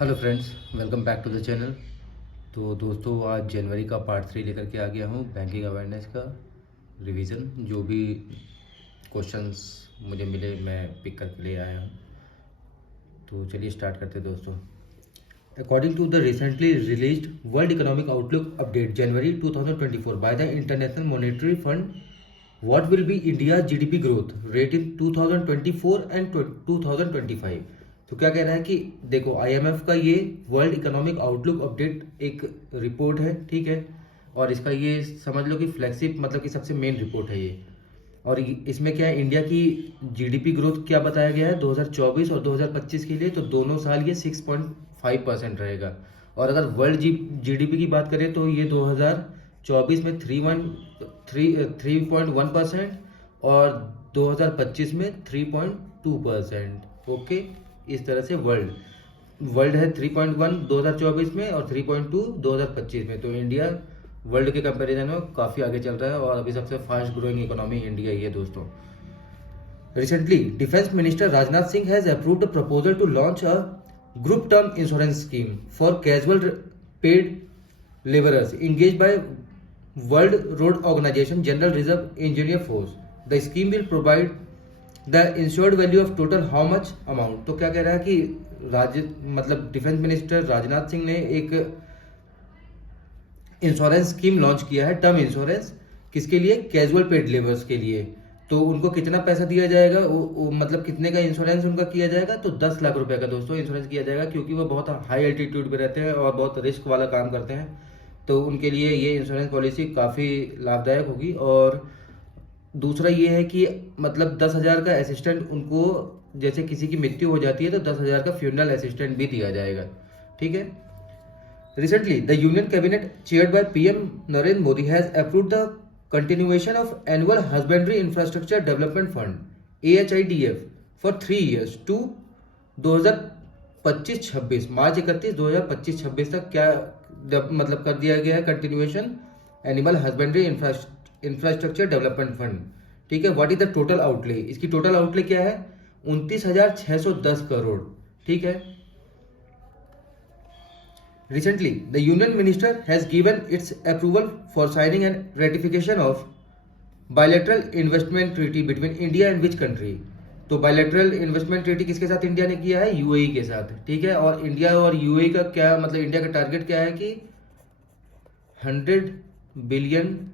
Hello friends, welcome back to the channel. तो दोस्तों, आज जनवरी का पार्ट 3 लेकर के आ गया हूँ बैंकिंग अवेयरनेस का रिवीजन। जो भी क्वेश्चंस मुझे मिले मैं पिक करके ले आया हूँ। तो चलिए स्टार्ट करते हैं दोस्तों। According to the recently released world economic outlook update January 2024 by the international monetary fund, what will be India GDP growth rate in 2024 and 2025। तो क्या कह रहा है कि देखो, आईएमएफ का ये वर्ल्ड इकोनॉमिक आउटलुक अपडेट एक रिपोर्ट है, ठीक है। और इसका ये समझ लो कि फ्लैगशिप मतलब कि सबसे मेन रिपोर्ट है ये। और इसमें क्या है, इंडिया की जीडीपी ग्रोथ क्या बताया गया है 2024 और 2025 के लिए। तो दोनों साल ये 6.5% रहेगा। और अगर वर्ल्ड जीडीपी की बात करें तो ये 2024 में 3.1% और 2025 में 3.2%। ओके, इस तरह से वर्ल्ड है 3.1 2024 में और 3.2 2025 में। तो इंडिया वर्ल्ड के कंपैरिजन में काफ़ी आगे चल रहा है और अभी सबसे फास्ट ग्रोइंग इकोनॉमी इंडिया ही है दोस्तों। Recently defence minister Rajnath Singh has approved a proposal to launch a group term insurance scheme for casual paid laborers engaged by World Road Organization General Reserve Engineer Force. The scheme will provide the insured value of total how much amount। तो क्या कह रहा है कि मतलब defence minister Rajnath Singh ने एक insurance scheme launch किया है, टर्म इंश्योरेंस। किसके लिए? कैजुअल पेड लेबर्स के लिए। तो उनको कितना पैसा दिया जाएगा, मतलब कितने का इंश्योरेंस उनका किया जाएगा? तो 10 लाख रुपए का दोस्तों इंश्योरेंस किया जाएगा, क्योंकि वो बहुत हाई एल्टीट्यूड पे रहते हैं और बहुत रिस्क वाला काम करते हैं। तो उनके लिए ये इंश्योरेंस पॉलिसी काफ़ी लाभदायक होगी। और दूसरा ये है कि मतलब 10,000 का असिस्टेंट उनको, जैसे किसी की मृत्यु हो जाती है तो 10,000 का फ्यूनरल असिस्टेंट भी दिया जाएगा, ठीक है। Recently, the Union Cabinet, chaired by PM Narendra Modi, has approved the continuation of Annual Husbandry Infrastructure Development Fund (AHIDF) for 3 years to 2025-26 मार्च 31 2025-26 तक। क्या मतलब कर दिया गया है continuation animal husbandry infrastructure development fund, ठीक है। What is the total outlay? इसकी टोटल आउटले क्या है? 29,610 करोड़, ठीक है। Recently, the Union Minister has given its approval for signing and ratification of bilateral investment treaty between India and which country? तो bilateral investment treaty किसके साथ India ने किया है? यूएई के साथ, ठीक है। और इंडिया और यूएई का क्या मतलब, इंडिया का टारगेट क्या है कि 100 बिलियन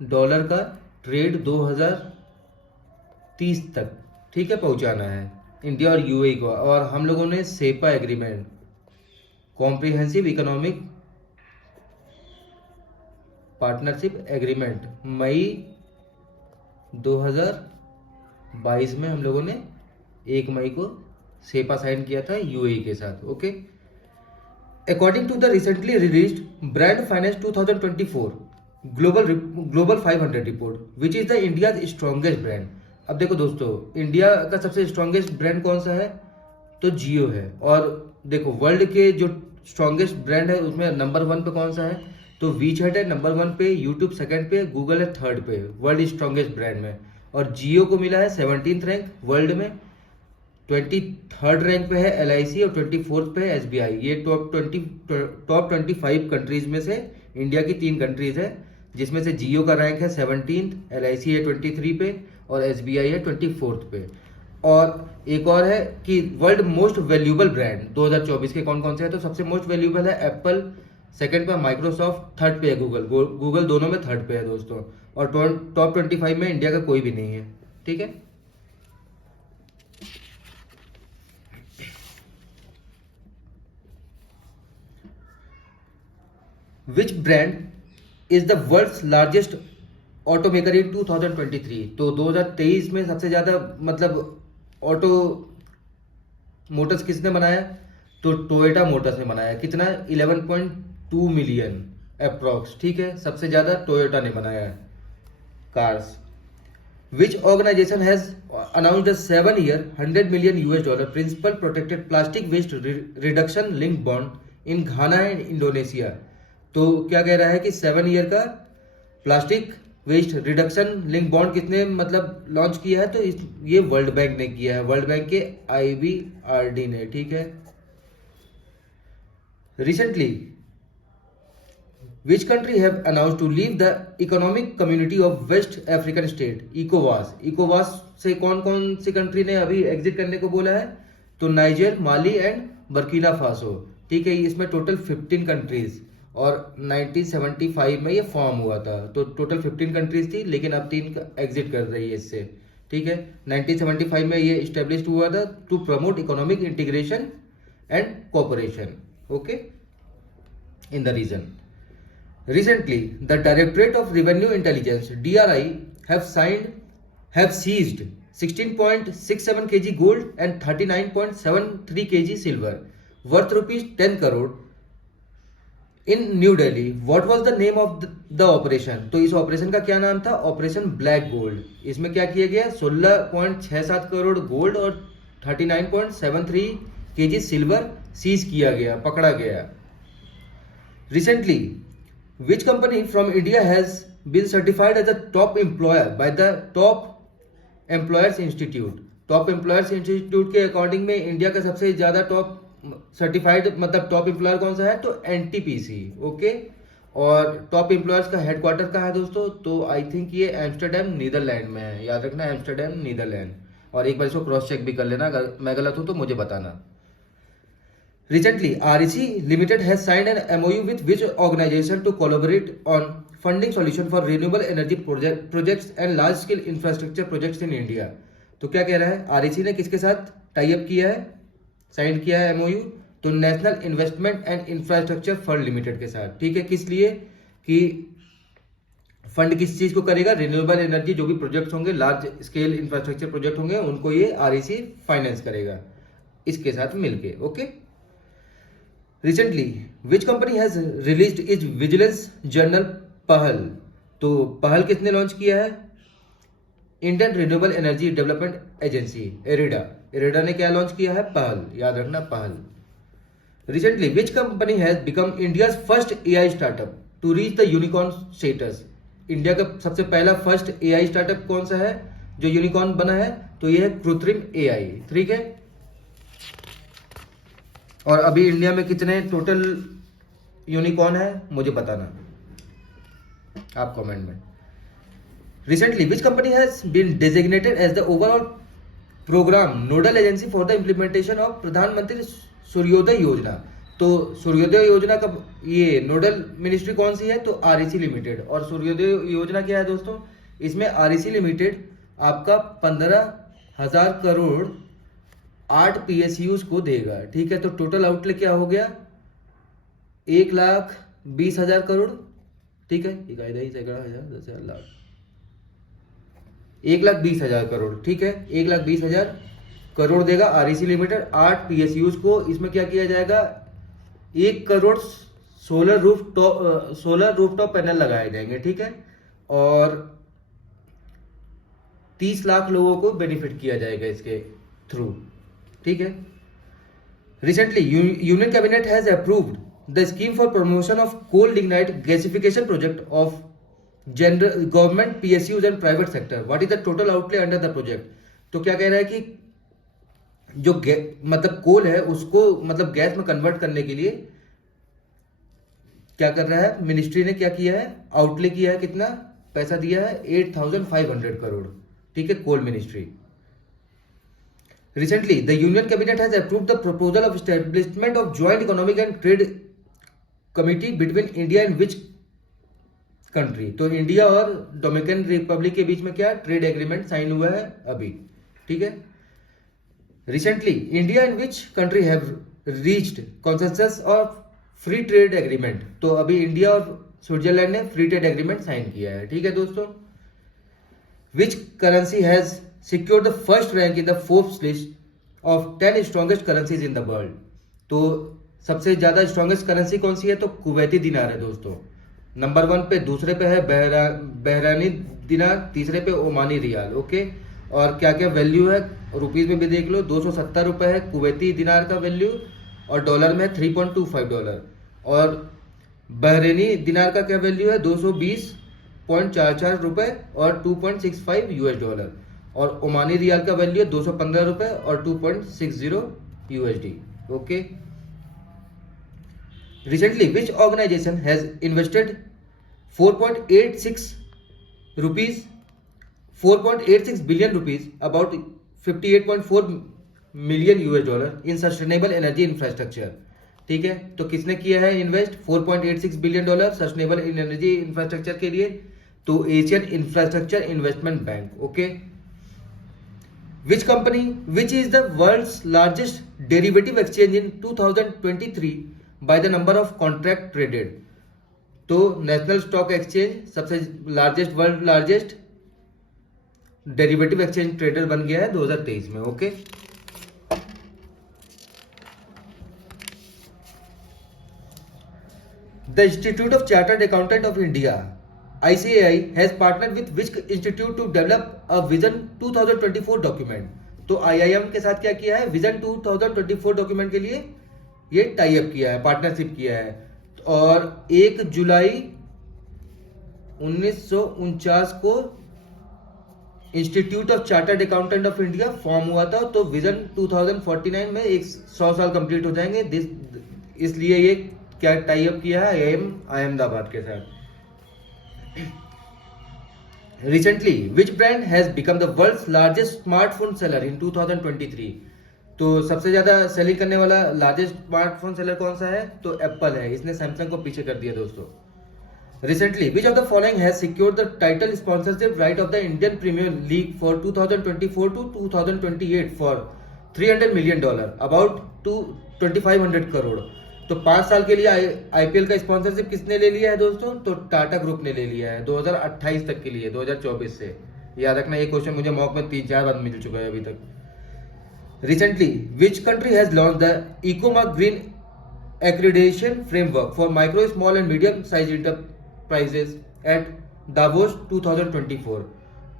डॉलर का ट्रेड 2030 तक, ठीक है, पहुंचाना है इंडिया और यूएई को। और हम लोगों ने CEPA agreement, comprehensive economic partnership agreement, मई 2022 में हम लोगों ने 1 मई को सेपा साइन किया था यूएई के साथ, okay. According to the recently released brand finance 2024 global 500 report, which is the India strongest brand. अब देखो दोस्तों, इंडिया का सबसे स्ट्रॉन्गेस्ट ब्रांड कौन सा है? तो जियो है। और देखो, वर्ल्ड के जो स्ट्रॉन्गेस्ट ब्रांड है उसमें नंबर 1 पे कौन सा है? तो वीचैट है नंबर 1 पे, यूट्यूब सेकंड पे, गूगल है थर्ड पे वर्ल्ड स्ट्रॉन्गेस्ट ब्रांड में। और जियो को मिला है 17th रैंक वर्ल्ड में, 23rd रैंक पे है एलआईसी और 24th पे है एसबीआई। ये टॉप 25 कंट्रीज में से इंडिया की 3 कंट्रीज है, जिसमें से जियो का रैंक है 17th, एलआईसी है 23 पे और एसबीआई है 24th पे। और एक और है कि वर्ल्ड मोस्ट वैल्यूएबल ब्रांड 2024 के कौन कौन से हैं? तो सबसे मोस्ट वैल्यूएबल है एप्पल, सेकंड पे माइक्रोसॉफ्ट, थर्ड पे है गूगल दोनों में थर्ड पे है दोस्तों। और टॉप 25 में इंडिया का कोई भी नहीं है, ठीक है। Which brand is the world's largest automaker in 2023? तो 2023 में सबसे ज्यादा मतलब ऑटो मोटर्स किसने बनाया? तो टोयोटा मोटर्स ने बनाया। कितना? 11.2 मिलियन अप्रॉक्स, ठीक है। सबसे ज्यादा टोयोटा ने बनाया है cars. Which organisation has announced 7-year $100 million principal protected plastic waste reduction link bond in Ghana and Indonesia. तो क्या कह रहा है कि 7 ईयर का plastic waste reduction link bond किसने मतलब लॉन्च किया है? तो ये वर्ल्ड बैंक ने किया है, वर्ल्ड बैंक के IBRD ने, ठीक है। Recently, which country have announced to leave the Economic Community of West African State, ECOWAS? ECOWAS से कौन कौन सी कंट्री ने अभी एग्जिट करने को बोला है? तो niger, Mali and Burkina Faso. ठीक है, इसमें टोटल 15 कंट्रीज, और 1975 में ये फॉर्म हुआ था, तो टोटल 15 कंट्रीज थी, लेकिन अब 3 एग्जिट कर रही है इससे। ठीक है, 1975 में ये इस्टेब्लिश हुआ था to promote economic integration and cooperation, okay, in the region. Recently, the Directorate of Revenue Intelligence (DRI) have seized 16.67 kg gold and 39.73 kg silver, worth ₹10 crore in New Delhi. What was the name of the operation? तो इस operation का क्या नाम था? Operation black gold. इसमें क्या किया गया? 16.67 करोड़ गोल्ड और 39.73 kg सिल्वर सीज किया गया, पकड़ा गया। Recently, which company from India has been certified as a top employer by the Top Employers Institute? Top employers institute के अकॉर्डिंग में इंडिया का सबसे ज्यादा टॉप सर्टिफाइड मतलब टॉप एम्प्लॉयर कौन सा है? तो एनटीपीसी, ओके। और टॉप एम्प्लॉयर्स का हेडक्वार्टर कहाँ है दोस्तों? तो आई थिंक ये एम्स्टरडेम नीदरलैंड में है, याद रखना, एम्स्टरडेम नीदरलैंड। और एक बार इसको क्रॉस चेक भी कर लेना, अगर मैं गलत हूं तो मुझे बताना। Recently, REC Limited has signed an MOU with which organization to collaborate on funding solution for renewable energy projects and large scale infrastructure projects in India? तो क्या कह रहा है? REC ने किसके साथ टाई अप किया है, साइन किया है MOU? तो national investment and infrastructure fund limited के साथ। ठीक है, किस लिए? कि फंड किस चीज को करेगा? रिन्यूएबल एनर्जी जो भी प्रोजेक्ट्स होंगे, लार्ज स्केल इंफ्रास्ट्रक्चर प्रोजेक्ट होंगे, उनको ये REC फाइनेंस करेगा इसके साथ मिलके, okay. Recently, which company has released its vigilance journal पहल? तो पहल किसने लॉन्च किया है? Indian renewable energy development agency, IREDA. IREDA ने क्या लॉन्च किया है? पहल, याद रखना, पहल। Recently, which company has become India's first AI startup to reach the unicorn status? India का सबसे पहला फर्स्ट AI स्टार्टअप कौन सा है जो यूनिकॉर्न बना है? तो यह है कृत्रिम AI। ठीक है, और अभी इंडिया में कितने टोटल यूनिकॉर्न है मुझे बताना आप कमेंट में। Recently which company has been designated as the overall programme nodal agency for the implementation of Pradhanmantri Suryoday योजना? तो सूर्योदय योजना का ये नोडल मिनिस्ट्री कौन सी है? तो REC लिमिटेड। और सूर्योदय योजना क्या है दोस्तों? इसमें REC लिमिटेड आपका 15,000 करोड़ 8 PSUs को देगा। ठीक है, तो टोटल आउटले क्या हो गया? 1,20,000 करोड़। ठीक है, 1,20,000 करोड़। ठीक है, 1,20,000 करोड़ देगा REC लिमिटेड 8 PSUs को। इसमें क्या किया जाएगा? 1 करोड़ सोलर रूफटॉप पैनल लगाए जाएंगे। ठीक है, और 30 लाख लोगों को बेनिफिट किया जाएगा इसके थ्रू। ठीक है, recently union cabinet has approved the scheme for promotion of coal lignite gasification project of general government PSUs and private sector. What is the total outlay under the project? तो क्या कह रहा है कि जो मतलब कोल है उसको मतलब गैस में कन्वर्ट करने के लिए क्या कर रहा है? मिनिस्ट्री ने क्या किया है? आउटले किया है, कितना पैसा दिया है? 8,500 करोड़। ठीक है, coal ministry. Recently, the Union Cabinet has approved the proposal of establishment of Joint Economic and Trade Committee between India and which country? तो इंडिया और डोमिनिकन रिपब्लिक के बीच में क्या ट्रेड एग्रीमेंट साइन हुआ है अभी। ठीक है, recently India and which country have reached consensus of free trade agreement? तो अभी इंडिया और स्विट्जरलैंड ने फ्री ट्रेड एग्रीमेंट साइन किया है। ठीक है दोस्तों, which currency has secured the first rank in the Forbes list of 10 strongest currencies in the world? तो सबसे ज्यादा स्ट्रॉन्गेस्ट करेंसी कौन सी है? तो कुवैती दिनार है दोस्तों, नंबर 1 पे। दूसरे पे है बहरानी दिनार, तीसरे पे ओमानी रियाल, ओके। और क्या क्या वैल्यू है रुपीज में भी देख लो, 270 रुपए है कुवैती दिनार का वैल्यू, और डॉलर में 3.25 डॉलर। और बहरेनी दिनार का क्या वैल्यू है? 220.44 रुपए और 2.65 US डॉलर। और ओमानी रियाल का वैल्यू है 215 रुपए और 2.60 USD, okay. Recently, which organization has invested 4.86 rupees 4.86 billion rupees, about 58.4 million $US in sustainable energy infrastructure? ठीक है, तो किसने किया है invest $4.86 billion sustainable energy infrastructure के लिए? तो Asian infrastructure investment bank. Okay, which company which is the world's largest derivative exchange in 2023 by the number of contract traded? तो नेशनल स्टॉक एक्सचेंज सबसे world largest derivative exchange trader बन गया है 2023 में। Okay, the institute of chartered accountant of India ICAI has partner with which institute to develop a vision 2024 document? तो IIM के साथ क्या किया है? विजन 2024 डॉक्यूमेंट के लिए ये टाई अप किया है, पार्टनरशिप किया है। और 1 जुलाई 1949 को institute of chartered accountant of India form हुआ था। तो विजन 2049 में 100 साल कंप्लीट हो जाएंगे, इसलिए ये क्या टाई अप किया है IIM अहमदाबाद के साथ। Recently which brand has become the world's largest smartphone seller in 2023? तो सबसे ज्यादा सेलिंग करने वाला लार्जेस्ट स्मार्टफोन सेलर कौन सा है? तो एप्पल है, इसने सैमसंग को पीछे कर दिया दोस्तों। Recently, which of the following has secured the title sponsorship right of the Indian Premier League for 2024 to 2028 for $300 million, about 2500 crore? तो 5 साल के लिए IPL का स्पॉन्सरशिप किसने ले लिया है दोस्तों? तो टाटा ग्रुप ने ले लिया है 2028 तक के लिए, 2024 से। याद रखना, ये क्वेश्चन मुझे मॉक में 3-4 बार मिल चुका है अभी तक। Recently, which country has launched the EcoMark Green Accreditation Framework for micro, small and medium sized enterprises at Davos 2024?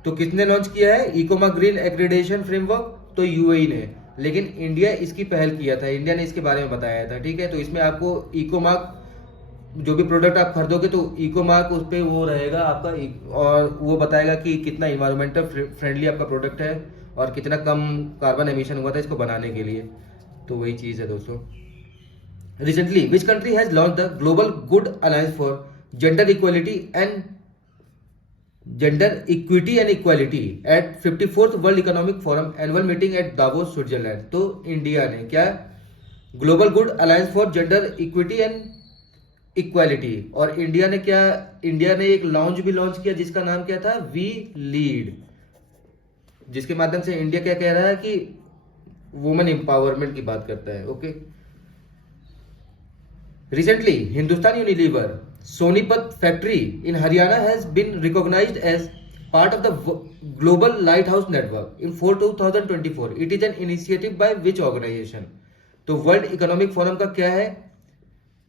तो किसने लॉन्च किया है इकोमार्क ग्रीन एक्रेडिटेशन फ्रेमवर्क? तो UAE ने। लेकिन इंडिया इसकी पहल किया था, इंडिया ने इसके बारे में बताया था। ठीक है, तो इसमें आपको इकोमार्क जो भी प्रोडक्ट आप खरीदोगे तो इकोमार्क उस पर वो रहेगा आपका, और वो बताएगा कि कितना इन्वायरमेंटल फ्रेंडली आपका प्रोडक्ट है और कितना कम कार्बन एमिशन हुआ था इसको बनाने के लिए। तो वही चीज़ है दोस्तों। Recently which country has launch the global good alliance for gender equality and equality at 54th world economic forum annual meeting at Davos Switzerland? तो इंडिया ने क्या global good alliance for gender equity and equality, और India ने एक launch भी launch किया जिसका नाम क्या था? वी लीड, जिसके माध्यम से इंडिया क्या कह रहा है कि वुमेन एम्पावरमेंट की बात करता है। Okay, Recently, Hindustan Unilever Sonipat factory in Haryana has been recognized as part of the Global Lighthouse Network in 2024. It is an initiative by which organization? तो वर्ल्ड इकोनॉमिक फोरम का क्या है?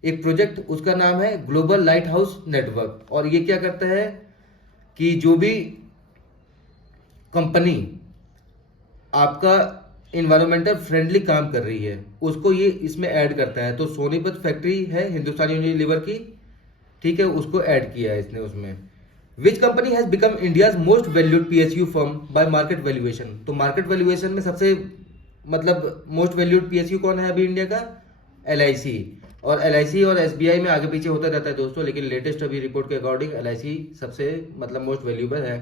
एक project, उसका नाम है ग्लोबल लाइट हाउस नेटवर्क। और ये क्या करता है कि जो भी कंपनी आपका इन्वायरमेंटल फ्रेंडली काम कर रही है उसको ये इसमें ऐड करता है। तो सोनीपत फैक्ट्री है हिंदुस्तान यूनिलीवर की, ठीक है, उसको ऐड किया है इसने उसमें। विच company has become India's most valued PSU firm bye market valuation? तो मार्केट वैल्यूएशन में सबसे मोस्ट वैल्यूड PSU कौन है अभी इंडिया का? LIC। और LIC और SBI में आगे पीछे होता रहता है दोस्तों, लेकिन लेटेस्ट अभी रिपोर्ट के अकॉर्डिंग LIC सबसे मोस्ट वैल्यूएबल है।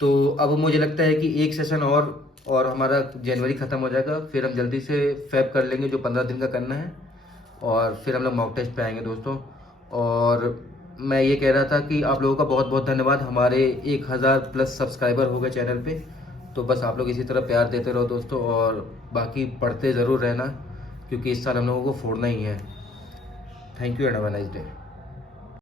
तो अब मुझे लगता है कि एक सेशन और हमारा जनवरी ख़त्म हो जाएगा, फिर हम जल्दी से फैब कर लेंगे जो 15 दिन का करना है, और फिर हम लोग मॉक टेस्ट पे आएंगे दोस्तों। और मैं ये कह रहा था कि आप लोगों का बहुत बहुत धन्यवाद, हमारे 1000+ सब्सक्राइबर हो गए चैनल पे। तो बस आप लोग इसी तरह प्यार देते रहो दोस्तों, और बाकी पढ़ते ज़रूर रहना क्योंकि इस साल हम लोगों को फोड़ना ही है। Thank you and have a nice day.